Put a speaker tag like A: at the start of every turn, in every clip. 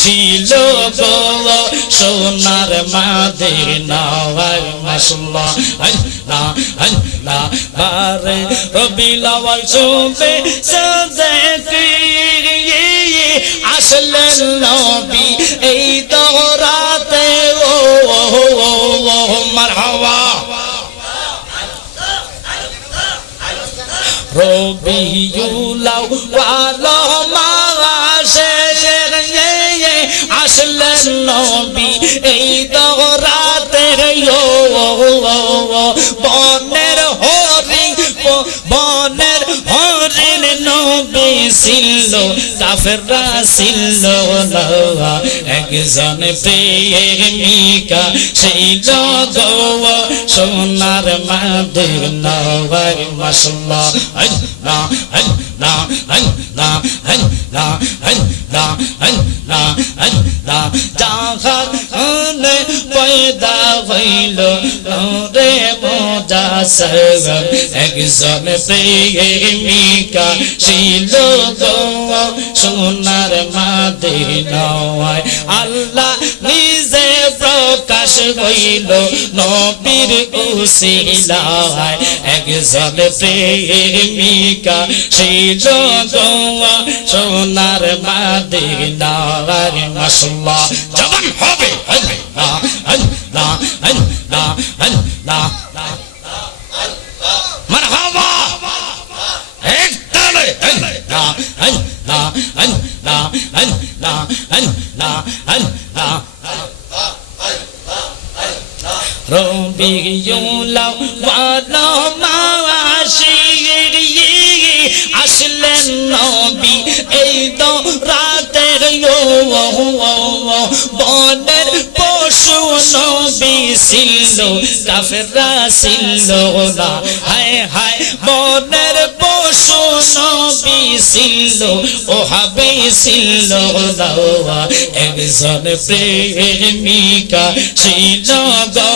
A: ছিল গো সোনার মাদিনা মাসাল্লাহ। আল্লাহ আল্লাহ, বারে রবিউল আউয়াল শুবে সাদেকি আসলেন নবী এই দরাতে। ও, মারহাবা। রবিউল আউয়াল আসলেন নবী, এই দরাতের বনের হরি বনের হরিণ নবী ছিল, কাফেররা ছিল একজন প্রেমিকা সেই জগ সোনার মাদের নবাই মশলা আল্লাহ আল্লাহ আল্লাহ আল্লাহ আল্লাহ আল্লাহ আল্লাহ জাহার হলে পয়দা হইল। রে মোজা সগম একজন প্রেমিকা ছিল গো, সোনার মাদিনায়। আল্লাহ নিজে প্রকাশ হইল নবীর উসিলায়। একজন প্রেমিকা ছিল গো মাদিনায় মাসাল্লাহ জবান হবে আল্লাহ আল্লাহ আল্লাহ আল্লাহ মারহাবা এক তালে আল্লাহ আল্লাহ আল্লাহ আল্লাহ আল্লাহ আল্লাহ রবিউলা বনের পশু নবী ছিল কাফেররা ছিল না। হায় হায় ছিল ও হবে ছিল না একজন প্রেমিকা ছিল গো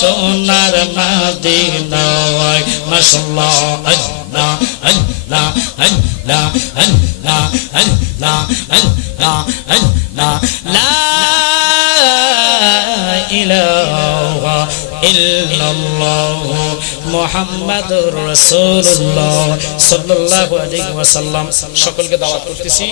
A: সোনার মাদিনায় মাশাল্লাহ আল্লাহ আল্লাহ আল্লাহ আল্লাহ আল্লাহ আল্লাহ আল্লাহ, লা ইলাহা ইল্লাল্লাহ মুহাম্মাদুর রাসূলুল্লাহ। সাল্লাল্লাহু আলাইহি ওয়াসাল্লাম। সকলকে দাওয়াত করতেছি।